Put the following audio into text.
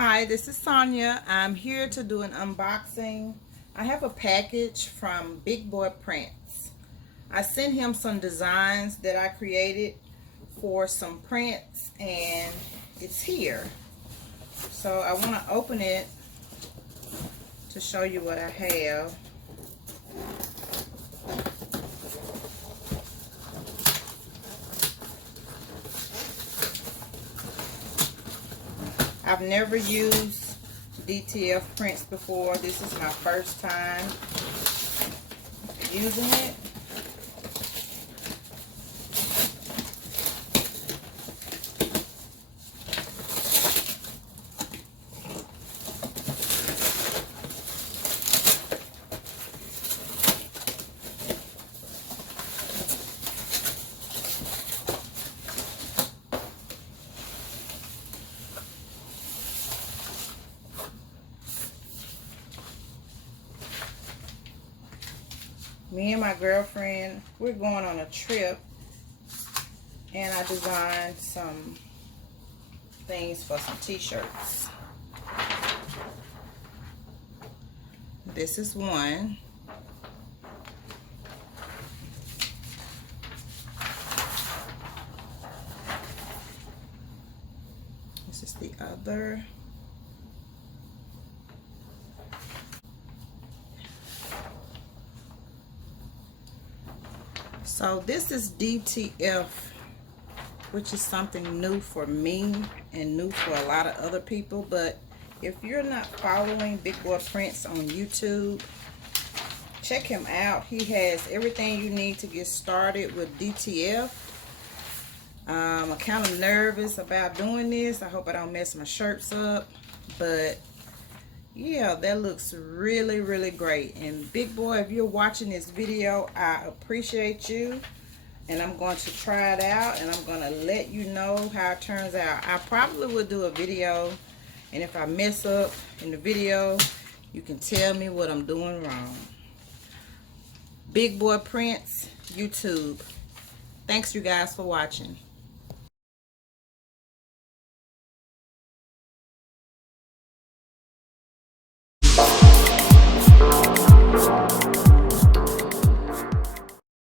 Hi, this is Sonia. I'm here to do an unboxing. I have a package from Big Boy Prints. I sent him some designs that I created for some prints and it's here. So I want to open it to show you what I have. I've never used DTF prints before. This is my first time using it. Me and my girlfriend, we're going on a trip, and I designed some things for some t-shirts. This is one. This is the other. So this is DTF, which is something new for me and new for a lot of other people. But if you're not following Big Boy Prints on YouTube, check him out. He has everything you need to get started with DTF. I'm kind of nervous about doing this. I hope I don't mess my shirts up, but yeah, that looks really, really great. And Big Boy, if you're watching this video, I appreciate you. And I'm going to try it out, and I'm going to let you know how it turns out. I probably will do a video, and if I mess up in the video, you can tell me what I'm doing wrong. Big Boy Prints, YouTube. Thanks you guys for watching.